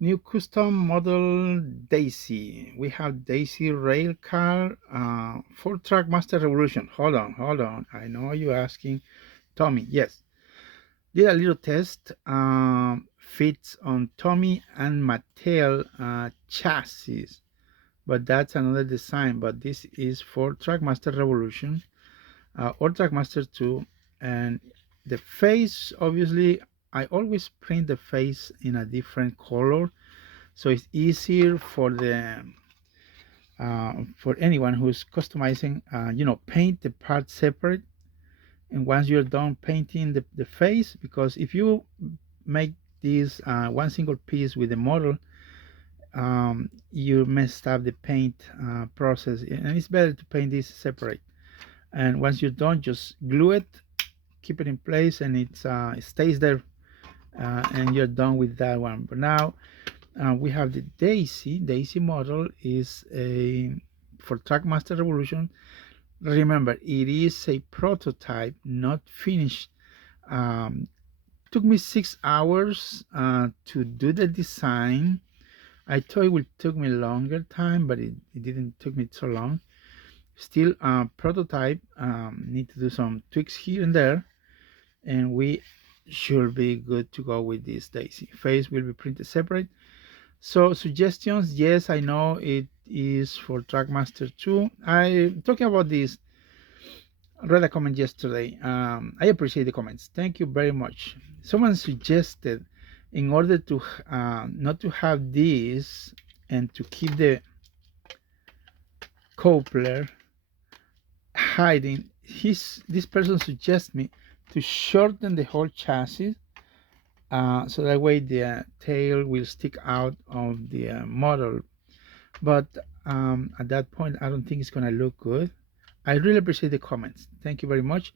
New custom model Daisy. We have Daisy rail car for Trackmaster Revolution. Hold on. I know you're asking, Tommy. Yes, did a little test. Fits on Tommy and Mattel chassis, but that's another design. But this is for Trackmaster Revolution or Trackmaster 2, and the face. Obviously, I always print the face in a different color, so it's easier for anyone who's customizing. Paint the part separate, and once you're done painting the face, because if you make this one single piece with the model, you messed up the paint process, and it's better to paint this separate. And once you're done, just glue it, keep it in place, and it stays there, and you're done with that one. But now we have the Daisy model is a for Trackmaster Revolution. Remember, it is a prototype, not finished. um, Took me 6 hours to do the design. I thought it would took me longer time, but it didn't took me so long. Still prototype, need to do some tweaks here and there, and we should be good to go with this Daisy. Face will be printed separate. So suggestions, yes, I know it is for Trackmaster 2. I talking about this. Read a comment yesterday. I appreciate the comments. Thank you very much. Someone suggested, in order to not to have this and to keep the coupler hiding, this person suggests me to shorten the whole chassis, so that way the tail will stick out of the model. But at that point, I don't think it's gonna look good. I really appreciate the comments. Thank you very much.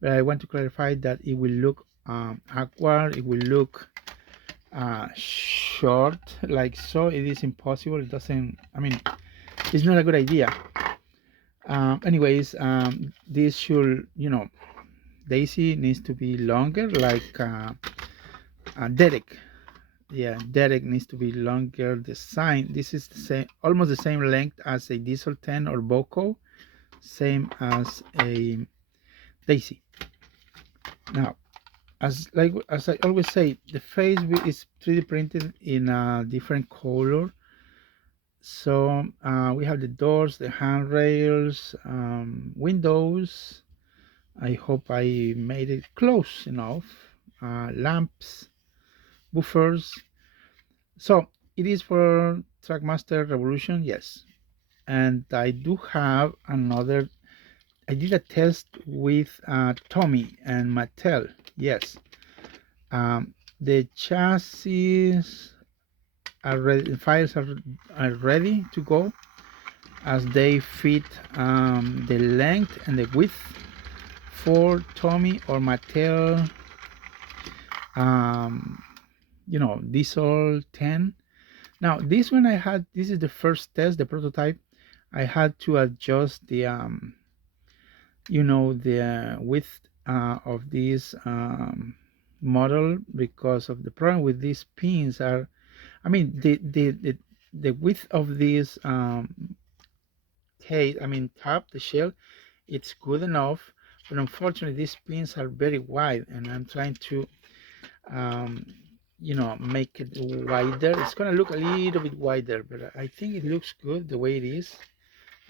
But I want to clarify that it will look awkward. It will look short, like so. It is impossible. It doesn't. I mean, it's not a good idea. Anyways, this should, Daisy needs to be longer, like Derek. Yeah, Derek needs to be longer. The sign. This is the same, almost the same length as a Diesel 10 or Boco, same as a Daisy. Now, as I always say, the face is 3D printed in a different color. So we have the doors, the handrails, windows. I hope I made it close enough. Lamps, buffers. So it is for Trackmaster Revolution, yes. And I do have another. I did a test with Tomy and Mattel, yes. The chassis are ready, the files are ready to go, as they fit the length and the width for Tomy or Mattel, Diesel 10. Now this one this is the first test, the prototype. I had to adjust the the width of this model, because of the problem with these pins are, I mean, the width of this case, I mean, top, the shell, it's good enough, but unfortunately these pins are very wide, and I'm trying to um, make it wider. It's gonna look a little bit wider, but I think it looks good the way it is.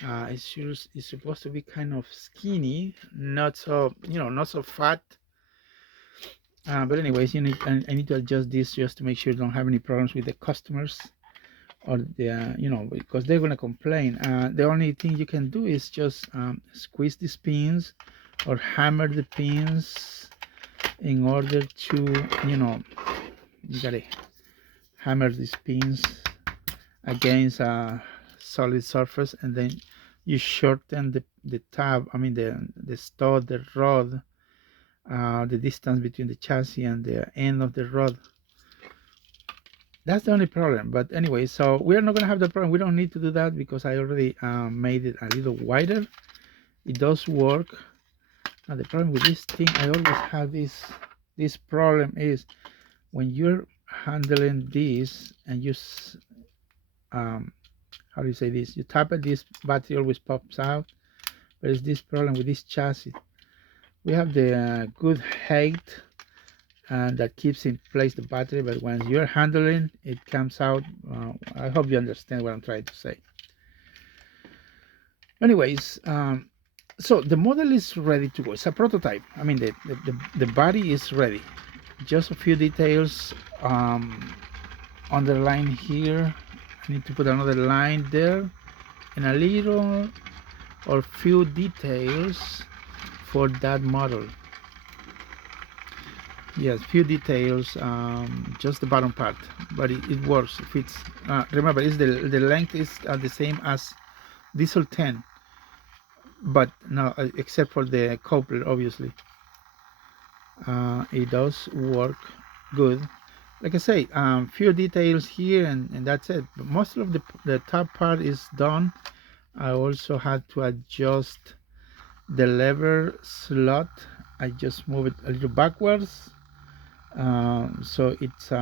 It's supposed to be kind of skinny, not so, not so fat. But anyways, I need to adjust this just to make sure you don't have any problems with the customers, or the because they're gonna complain. The only thing you can do is just squeeze these pins or hammer the pins in order to, you gotta hammer these pins against a solid surface, and then you shorten the tab, I mean the stud, the rod, the distance between the chassis and the end of the rod. That's the only problem. But anyway, so we're not gonna have the problem. We don't need to do that, because I already made it a little wider. It does work. Now the problem with this thing, I always have this problem, is when you're handling this and use how do you say this, you tap it, this battery always pops out. But it's this problem with this chassis. We have the good height and that keeps in place the battery, but when you're handling it comes out. I hope you understand what I'm trying to say. Anyways, so the model is ready to go. It's a prototype. I mean, the body is ready. Just a few details underline here. I need to put another line there, and a little or few details for that model. Yes, few details, just the bottom part, but it works. If it's remember, is the length is the same as diesel 10, but no, except for the coupler, obviously. It does work good. Like I say, few details here, and that's it. But most of the top part is done. I also had to adjust the lever slot. I just move it a little backwards, so it's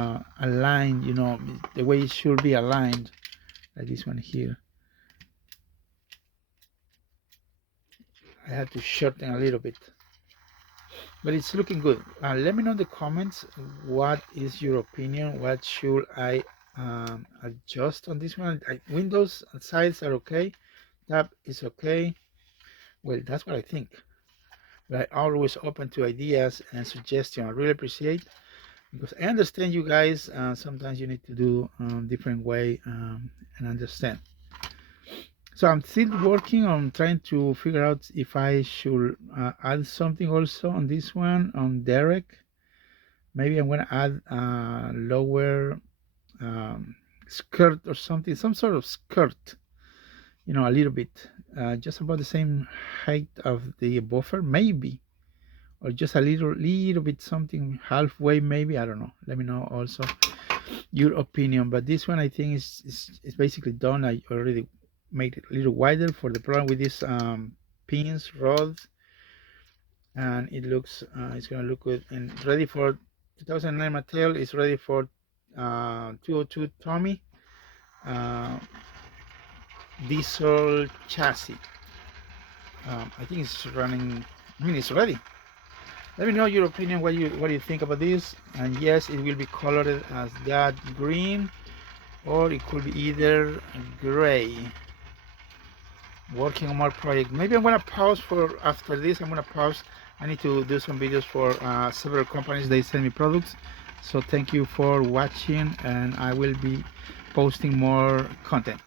aligned, you know, the way it should be aligned, like this one here. I had to shorten a little bit, but it's looking good. Let me know in the comments what is your opinion. What should I adjust on this one? Windows and sides are okay, tab is okay. Well, that's what I think, but I'm always open to ideas and suggestions. I really appreciate, because I understand you guys, sometimes you need to do different way, and understand. So I'm still working on trying to figure out if I should add something also on this one, on Derek. Maybe I'm going to add lower skirt or something, some sort of skirt, you know, a little bit, just about the same height of the buffer, maybe, or just a little bit, something halfway, maybe. I don't know. Let me know also your opinion. But this one I think is basically done. I already made it a little wider for the problem with these pins, rods, and it looks it's gonna look good and ready for 2009 Mattel. Is ready for 202 Tomy diesel chassis. I think it's running. I mean, it's ready. Let me know your opinion, what you think about this. And yes, it will be colored as that green, or it could be either gray. Working on more project. Maybe I'm gonna pause for after this. I'm gonna pause. I need to do some videos for several companies. They send me products. So thank you for watching, and I will be posting more content.